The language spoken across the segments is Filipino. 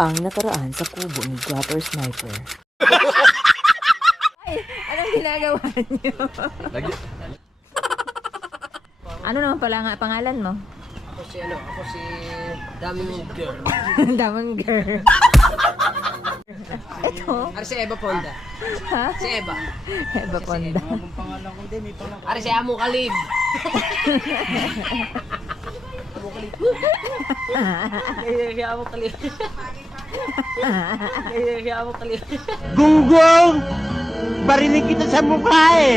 Ang nakaraan sa kubo ni Gutter Sniper. Ay, anong ginagawa niyo? Ano naman pala nga pangalan mo? Ako si Daming Girl. Damang girl. Ito? Ari si Eva Ponda. Ha? Si Eva. Eba Ponda. Ari si Amo Kalib. Kaya Amo Kalib. Kaya Amo Kalib. Gunggong! Barinig kita sa mukha eh!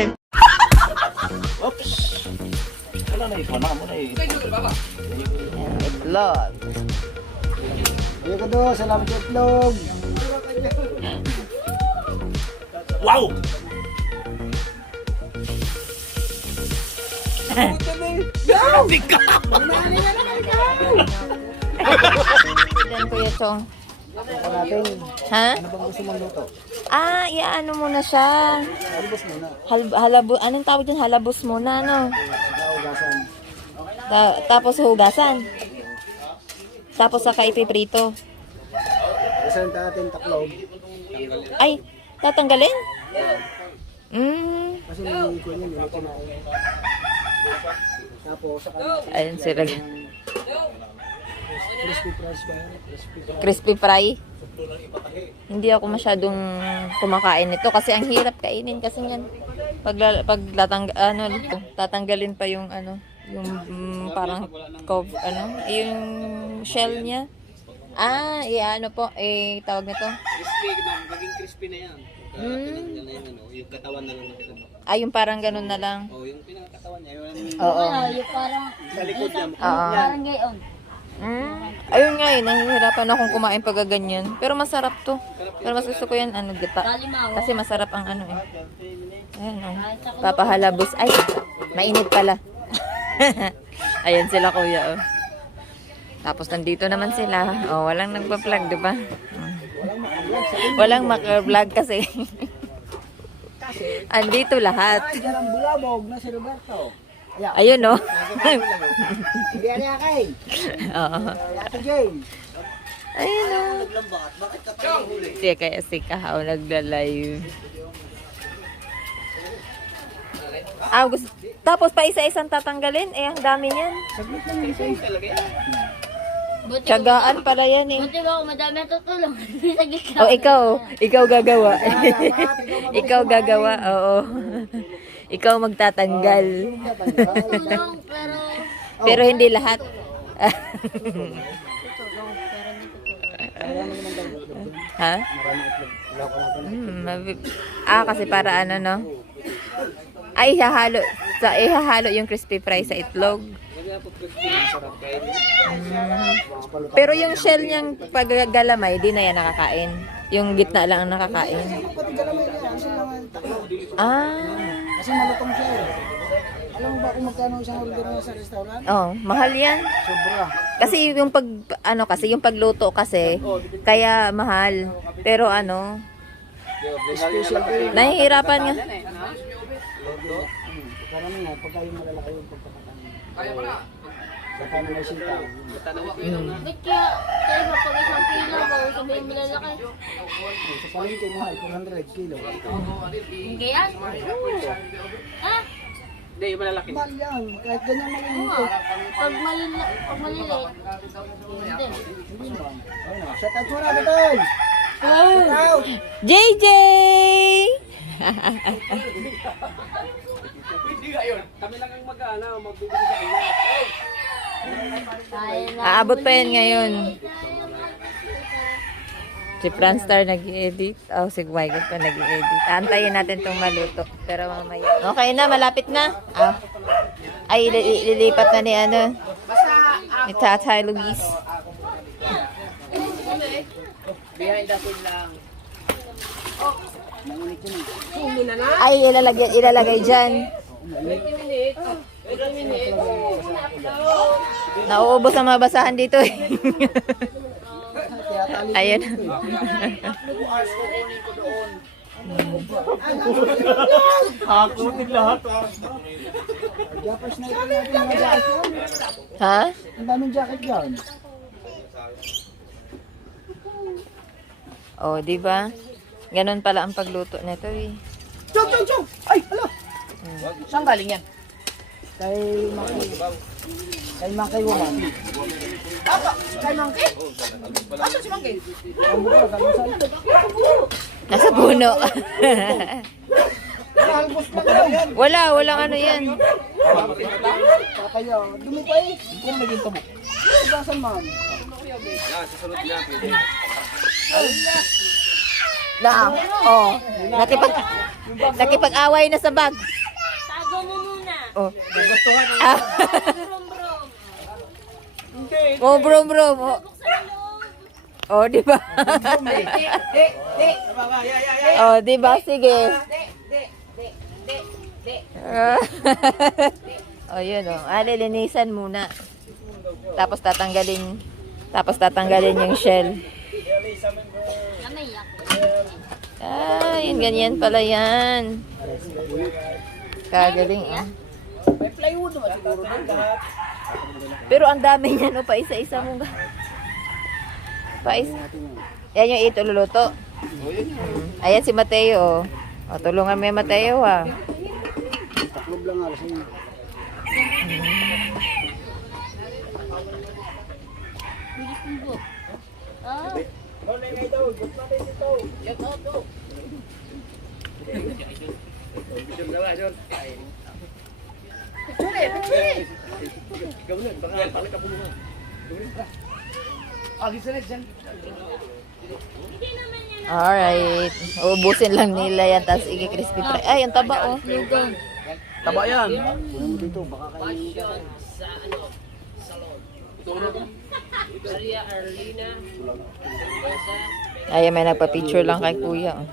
Oops! Wala na ipon, mo na eh. Itlog! Ayaw ko doon, salamat sa itlog! Wow! Grabe ka! Yan, Kuya Chong. Ako natin, Ha? ano bang gusto mong luto? Ah, iaano muna siya. Alibos muna. Anong tawag dyan? Halabos muna, no? Naugasan. Tapos hugasan. Tapos saka ipiprito. Isang natin taklog. Ay, tatanggalin? Kasi may ikon yun, may kinain. Tapos, saka Ayun sila. crispy fries ba yun? Crispy fry. Hindi ako masyadong kumakain nito kasi ang hirap kainin kasi yan. Tatanggalin pa yung yung parang yung shell niya. Ah, po, tawag na to. Crispy, maging crispy na yan. Yan na yung katawan na lang nakita mo. Ah, yung parang ganun na lang. Yung pinakatawan niya, yung Oo. Yung parang, sa likod niya. Oo. parang gayon. Ayun nga nahihirapan akong kumain pag ganyan. Pero masarap to. Pero mas gusto ko yan, gata. Kalimaw. Kasi masarap ang Ayan, papahalabos. Ay, mainit pala. Ayan sila, kuya, Tapos nandito naman sila. Walang nagpa-vlog, di ba? Walang maka-vlog kasi. Andito lahat. ay, dyan ang bulabog na si Roberto. Ayun, no? Hindi ano yan kay? Oo. Ate Jane. Ayun, no? Siya kaya si Kahaw nagla-live. Tapos pa isa-isang tatanggalin. Ang dami niyan. Tiyagaan pala yan Buti ba ako madami ang tutulong? Sige ka. Ikaw gagawa. Ikaw gagawa, oo. Ikaw magtatanggal. Tutulong, pero... Pero hindi lahat. Tutulong, pero hindi tutulong. Ha? Kasi para no? Ay, ihahalo yung crispy fry sa itlog. Pero yung shell niyang paggalamay, di na yan nakakain. Yung gitna lang ang nakakain. Pati galamay niya, kasi naman taklog. Kasi Ah. malutong siya eh. Alam mo ba kung magkano isang order niya sa restaurant? Mahal yan. Sobra. Kasi yung pagluto kasi kaya mahal. Pero Special day. nahihirapan nga. Karamihan, pagka yung malalaki yung pagkakatanin. Saka na may sitaw. Ba't kaya sa iba pag isang kilo ba, sabihin mo lalaki? Sa palengke, mahal, 400 kilo. Hindi yan? Ha? Hindi, yung malalaki. Mahal yan, kahit ganyan Oo maliliit. nga. Pag maliliit, hindi. Hindi naman. Ayun na, shout out mo na, Betel! Shout out! JJ! Hindi nga yun. Kami lang ang magbibigay sa kanya. Kaya na. Aabot pa yan ngayon. Si Franstar nag-i-edit. Si Wygot pa nag-i-edit. Antayin natin itong maluto. Pero mamaya. Okay na, malapit na. Ay, lilipat na ni Tatay Luis. Behind the scene lang. Ay, ilalagay dyan. Nauubos ang mga basahan dito eh. Ayun. Hakutin lahat. Jappers na ito natin mga jacket yan. Ha? Ang daming jacket yan. Oh, di ba? Ganon pala ang pagluto nito eh. Chong, chong, chong! Ay, hala! Saan galing yan? Kay Mangkay Woman. Apa? Kay Mangkay? Asan si Mangkay? Nasa puno. Halbos pa ka yan. Walang ano yan. Kaya, dumi pa eh. Kung naging tabo. Basan man. Na, oh. Nakipag-away na sa bag. Tago mo muna. Oh. Brum brum. Oh, brom. Oh. Oh, di ba? Oh, di ba? Sige. Oh, yun oh. Lilinisan muna. Tapos tatanggalin yung shell. Namayak. Yun, ganyan pala yan. Kagaling ah. May plywood naman siguro doon lahat. Pero ang dami niyan, pa isa-isa mo ga. Yan yung ito luluto. Ayan si Mateo. O, tulungan mo yung Mateo ha. Taklob lang alas yun. Bilis ng buhok. Ah, Alright. Uubusin lang nila yan. Tapos i-crispy fry. Ay, ang taba oh. Taba yan. Kunin mo dito, baka kayo. Ay, may nagpa-picture lang kay kuya. Oh.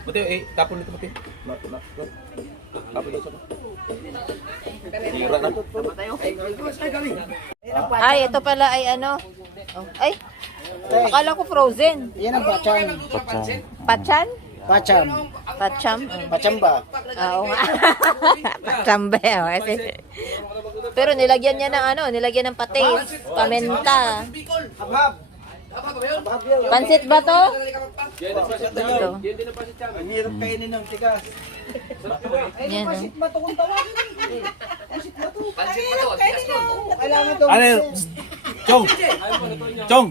Mateo, tapon nito, Mateo. Tapon nito. Tira na. Ay, ito pala ay ano. Oh, ay, akala ko frozen. Yan ang pachan. Pachan? Pachan. Pacham? Pachamba. Oo nga. Pachambe. Oh, kasi. Pero nilagyan niya ng ano, nilagyan ng patis, paminta. Pansit ba to? Ito. Ang hirap kainin ng tigas. Yan, oh. Pansit ba ito kung tawagin? Pansit ba ito? Pansit ba ito? Kailangan ito. Ano yun? Chong! Chong!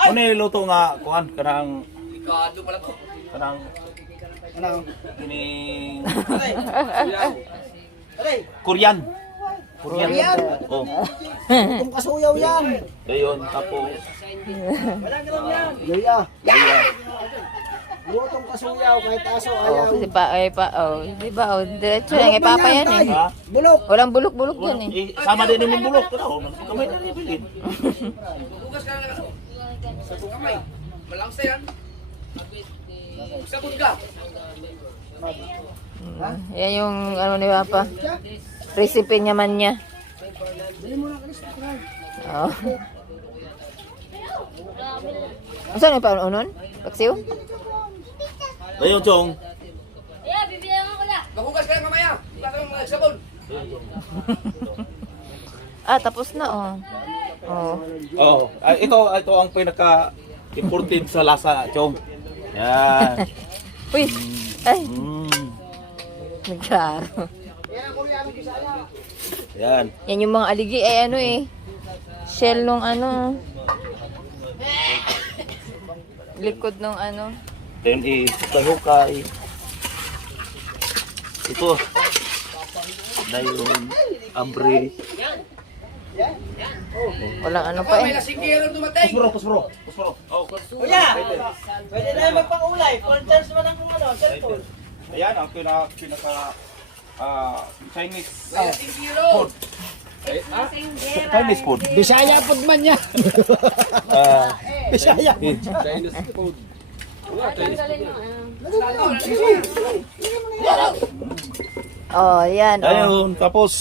Ano yung luto nga kuhan? Kanang... Ano? Kining... Aray! Korean. Korean. Oh. Itong kasuyaw yan. Ayun, tapos... Yaya. Lutong kasuyaw kahit aso Oh, ayaw. kasi di ba? Oh, diretso lang kay Papa yan eh. Ha? Bulok. Walang bulok-bulok yan eh. Sama din yung bulok. Kamay na nibilin. Yan yung ano ni Papa. Recipe niya man niya. Oh. Saan yung paunon? Paksiw? Ayun, Chong. yeah, bibigyan ako na. Tapos na oh. Oh. Oh, ito ang pinaka-important sa lasa, Chong. Yan. Uy! Ay! Naglaro. Yan. Yan yung mga aligi ay ano eh. Shell nung ano. Likod nung ano. Then hukay-hukay. Ito. Na yung ambre. Walang ano pa eh. Puspro. Oh, Kuya! Pwede na magpang-ulay. Full charge mo ng cellphone. ayan ang pinaka Chinese food. Chinese food. Bisaya food man yan. Bisaya food. Chinese food. Oh, yan oh. Ayun, tapos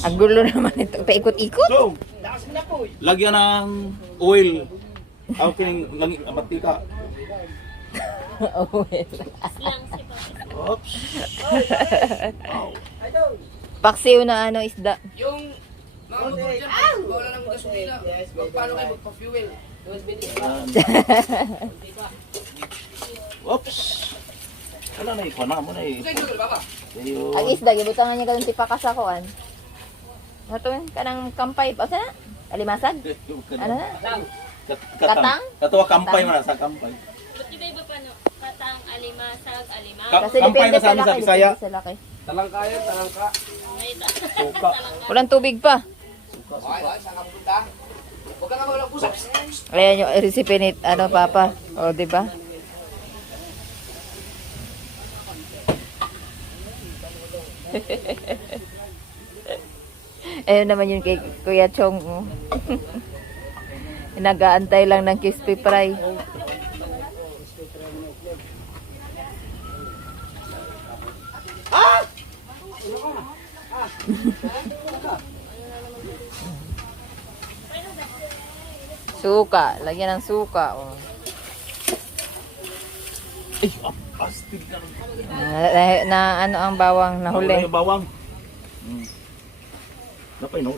Ang gulo naman ito. Paikot-ikot. so, lagyan ng oil. Ang kining mantika. Oh, well. Oops. Paksiw na ano isda. Yung Mga motor dyan, wala ng gasolina. Paano kayo magpa-fuel? Oops. Wala na ikaw na mo na eh. Kaya nyo, baba. Ang isda, gibutangan niya ganun tipa kasakuan. Matun, kanang kampay. O sana? Alimasag? Ano na? Katang? Katuwa kampay mo na sa kampay. Ba't iba iba pa no? Katang, alimasag, alimasag. Ka- Kasi kampay depende na sa amin sa Bisaya. depende sa laki. Talangka yan, talangka. May Suka. Walang tubig pa. Okay, saan ka pupunta? Huwag ka nga walang puso. Ayan yung recipe ni ano, Papa. O, di ba? Ayun naman yun kay Kuya Chong. Oh. Nag-aantay lang ng crispy fry. Suka. Lagyan ng suka. Oh. Ay, astig na. Na ano ang bawang Nahuli nahuli. yung bawang. Napay no.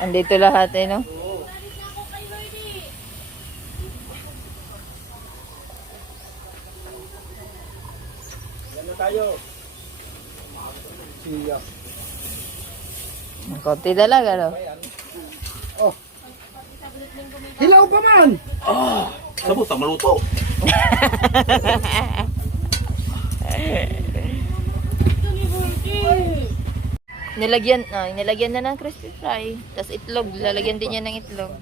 Andito lahat eh, no? Ang konti talaga, no? Hilaw pa man! Sabot ang maluto. Nilagyan na ng crispy fry. Tapos itlog, lalagyan din niya ng itlog.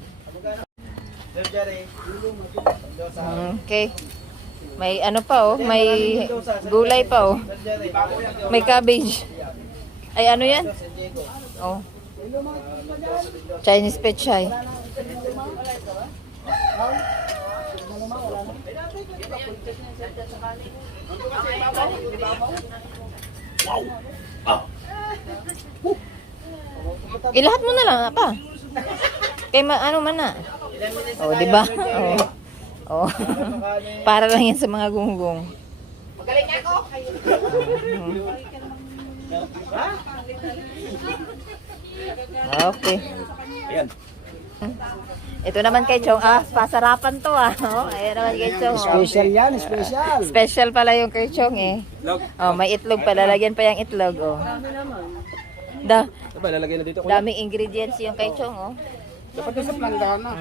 Okay. May ano pa oh, may gulay pa oh. May cabbage. Ay ano yan? Oh. Chinese pechay. Wow. Ah. Ilahat mo na lang pa. Kay ano man na. Oh, di ba? Oh. Oh. Para lang yan sa mga gunggong. Magaling ako! Okay. Ayan. Ito naman kay Chong. Ah, pasarapan to ah. Oh, ayan naman kay Chong. Oh. Special yan, special! Special pala yung kay Chong eh. Oh, may itlog pala. Lagyan pa yung itlog oh. Diba, lalagay na dito. Daming ingredients yung kay Chong oh. Dapat sa planggana.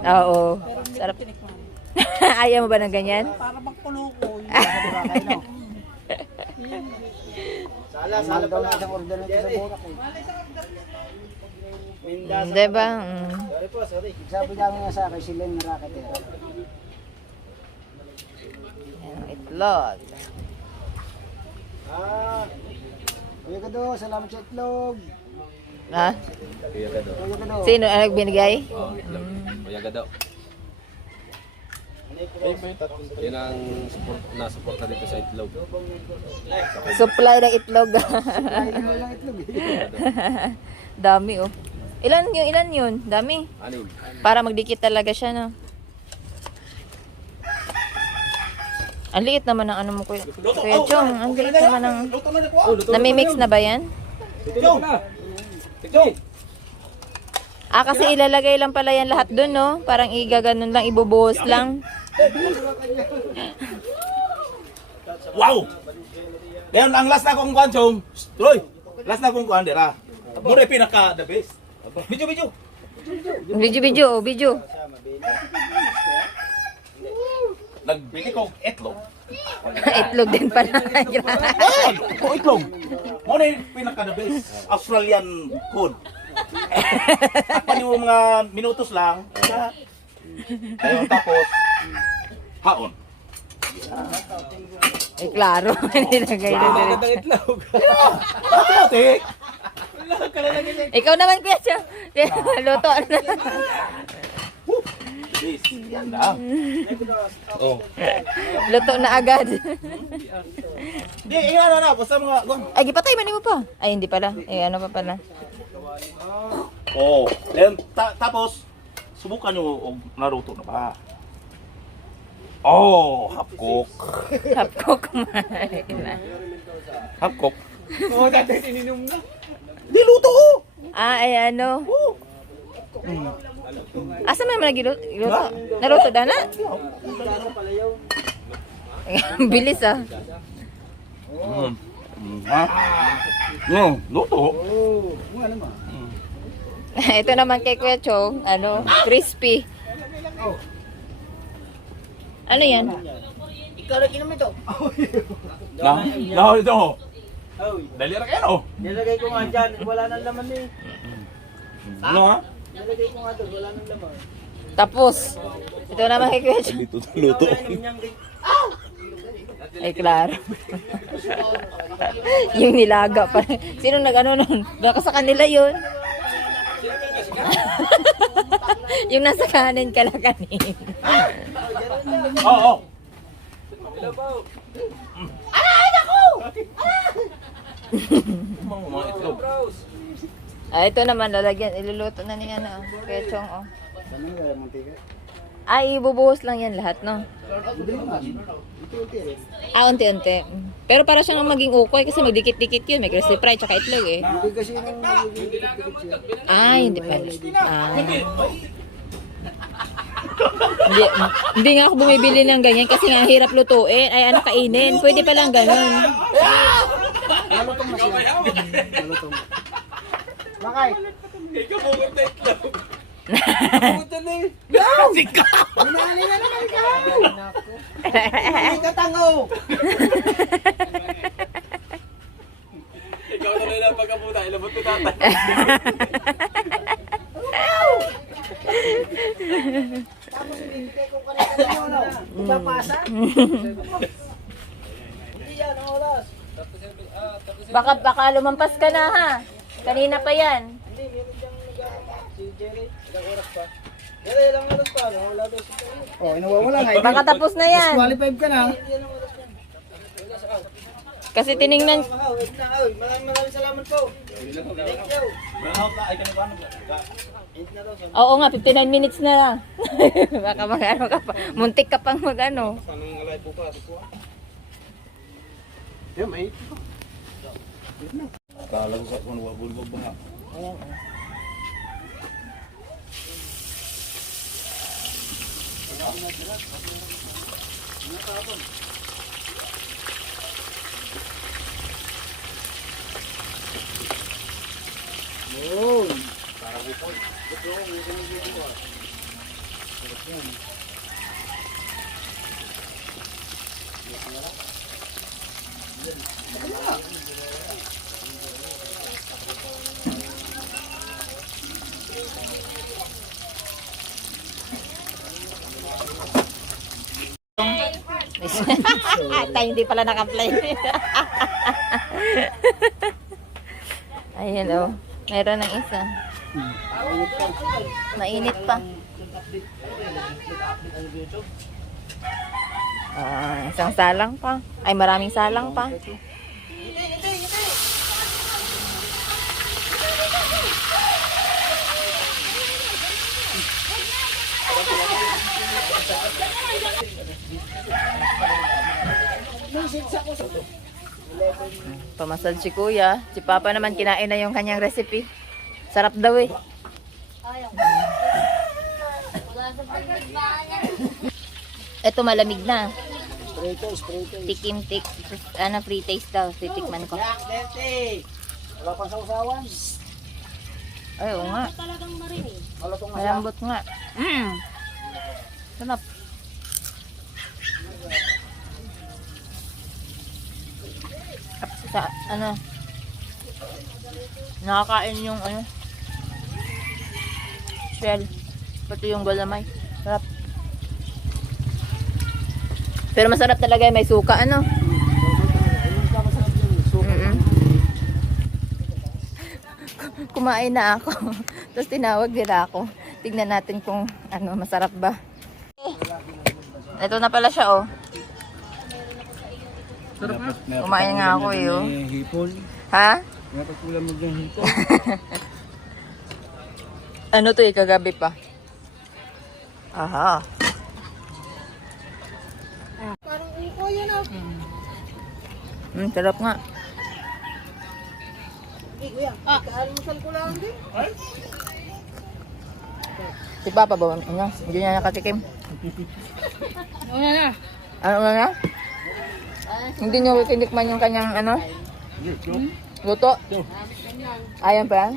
Oo. Sarap. Ayaw mo ba ng ganyan? Sala daw na isang order nito sa Borac eh. Diba? Sabi namin nga sa akin, sila yung racket eh. Ayan, itlog. Kuya Gado, salamat sa itlog. Ha? Kuya Gado. Kuya Gado. Sino ang nagbinigay? Oh, itlog. Kuya Gado. Yan ang nasuporta dito sa itlog. Supply ng itlog. Ayun lang itlog eh. Dami oh. Ilan yun? Dami. Anim. Para magdikit talaga siya no. Ang liit naman ng ano mo Kuya Chong. Ang liit naman ng... Luto na ko. Namimix na ba yan? Chong. Chong. Ah, kasi ilalagay lang pala yan lahat dun, no? Parang igaganon lang, ibubuhos lang. Wow. Dayon ang last na kong kuan Chong. Troy. Last na kong kuan dira. Mura pinaka the best. Video. Video. Nagbili ko itlog. Itlog din pala. Ko itlog. Mo na yung pinaka the best Australian food. Ako yung mga minutos lang. Ayun, tapos haon. Eh, klaro. Nilagay na diretso. Itlog. Automatic. Ikaw naman, Kuya Chong. Luto na. Yes, yan lang. Oh. Luto na agad. Di, iyan na. Basta mga... Ay, gipatay man mo pa. Ay, hindi pala. Eh, ano pa pala. Oh. Then, tapos, subukan nyo og naruto na ba? Oh, hapkok. Hapko kumain na. Hapkok. Oo, dati ininom na. Diluto ko. Ay ano. Asa man nagiluto? Naruto na na? Bilis ah. Ha? No, luto. Ito naman kay Kuya Chong, ano, crispy. Ano yan? Ikaw rin inom ito. Na, ito. Dali ra kayo. Nilagay ko nga dyan, wala nang laman eh. Ano ha? Nilagay ko nga doon, wala nang laman. Tapos. Ito naman kay Kuya Chong. Dito luto. Ay, klaro. Yung nilaga pa. Sino nag-ano nun? Baka sa kanila yun. Yung nasa kanin ka lang kanin. Oo. Mga itlog. Ito naman lalagyan. Iluluto na niya na. Kuya Chong, oh. Ay, ibubuhos lang yan lahat, no? Unti-unti. Pero para siyang maging ukoy kasi magdikit-dikit yun. May crispy fry tsaka itlog eh. Ay, hindi pala. Hindi nga ako bumibili ng ganyan kasi nga hirap lutuin. Ay, ano kainin. Pwede palang ganun. Malutong na siya. Malutong. Makay. Ikaw mo na itlog. Sika! Minali na naman ikaw. Hindi ka tango. Ikaw na rin ang pagkaputa. Ilabot ko tatay. Tapos binigay ko kanina ano. Ipapasa. Hindi yan, ang oras. Baka lumampas ka na ha. Kanina pa yan. Hindi, meron siyang si Jerry. Ilang oras pa? Jerry, ilang oras pa? Wala daw si Jerry. Oh, nawawala nga. Baka tapos na yan. Qualified ka na. Ilang oras yan? Kasi tiningnan. Wait na, maraming salamat po. Thank you. Ay, kanina paano? Oo nga, 59 minutes na lang. Baka mag-ano ka pa. Muntik ka pang mag-ano. Anong alay po ka? Kala ko sa kung wabulbog ba nga. Tayo hindi pala naka-play. Ayun oh. Meron ng isa. Mainit pa. Isang salang pa. Ay, maraming salang pa. Pamasal si Kuya. Si Papa naman kinain na yung kanyang recipe. Sarap daw eh. Ito malamig na. Tikim tik. Ano, free taste daw. Titikman ko. Wala pang sausawan. Ay, oo nga. Malutong na siya. Malambot nga. Sarap. Sa ano, nakakain yung ano, shell, pati yung galamay. Sarap. Pero masarap talaga yung may suka, ano. Kumain na ako. Tapos tinawag nila ako. Tignan natin kung ano, masarap ba. Ito na pala siya, oh. Kumain nga ako eh, oh. Hipon. Ha? Napagkulang mo yung hipon. Ano to eh, kagabi pa. Aha. Parang uko yun ah. Sarap nga. Kaalmusal ko lang din. Si Papa ba? Ano? Hindi niya nakatikim. Ano na? Ano na? Hindi niyo tinikman yung kanyang ano? Luto? Ayan pa yan?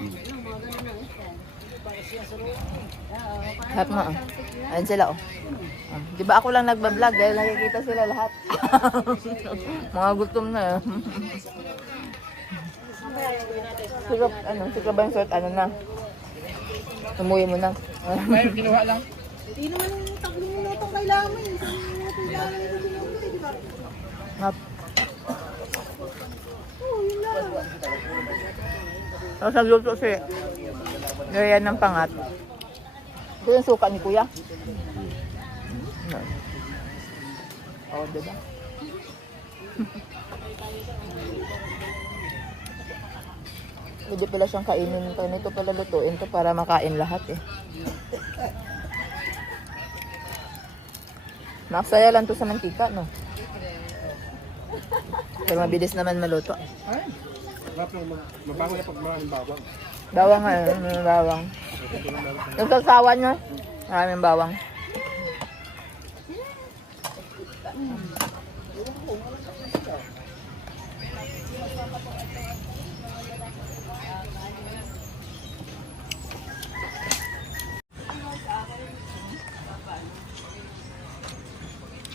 Lahat mo ah. Ayan sila oh. Di ba ako lang nagbablog dahil nakikita sila lahat. Mga gutom na eh. Siguro ba yung sort, ano na? Tumuwi mo na. May kinuha lang. Hindi naman yung 3 minutong kailangan mo. Isang minutong kailangan mo binibili, di ba? Hap. Oo, yun lang. Tapos nagluto si Gaya ng pangat. Ito yung suka ni Kuya. Oo, diba? Hindi pala siyang kainin pa. Nito pala lutuin to para makain lahat eh. Maksaya lang to sa mantika, no? Pero mabilis naman maluto. Mabango na pag maraming bawang. Bawang nga, may bawang. Yung sasawan nyo, maraming bawang.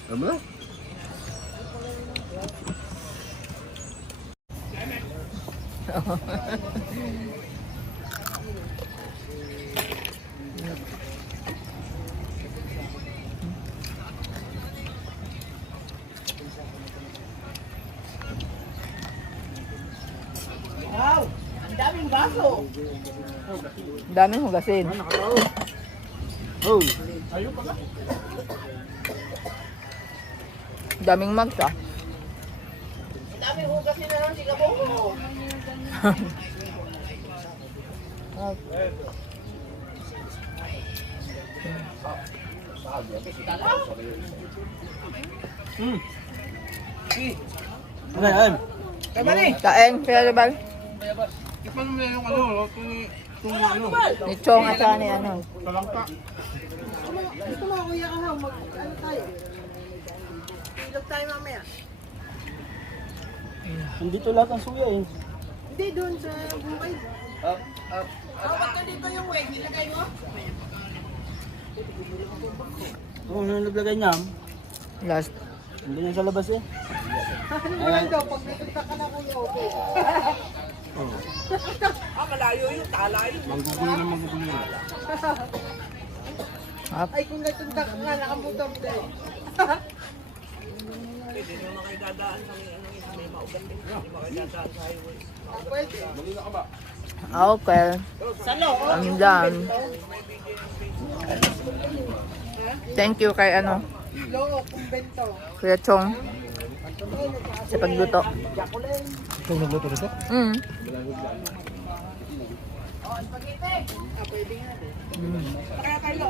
Ano na? Wow! Ang daming baso. Daming hugasin. Oh. Daming mags ah. Ang daming hugasin na lang sila mo. Ano yan? Kaya ni? Kain, kaya diba? Ipan mo yung ano, itong ano. Ni Chong at saka ni ano. Talangka. Gusto mo, kuya ka ha, ano tayo? Ilog tayo mamaya. Nandito lahat ang suya eh. Hindi, doon sa bukay. Ba't ka dito yung wig? Nilagay mo? Oo, ano naglagay niya? Last. Hindi niya sa labas eh. Ano naman daw, pag napunta ka na kuya, okay. Malayo yung talay. Manggugulo na manggugulo. Ay, kung natunta ka nga, nakamotor din. Pwede naman kayo dadaan sa may maugat din. Hindi mo kayo dadaan sa highway. Pwede. Okay. Sa loob? I'm done. Thank you kay ano, Loo, kumbento. Kuya Chong sa pagluto. Ito nagluto nito? Mm. Ah, pwede nga din. Kaya kayo.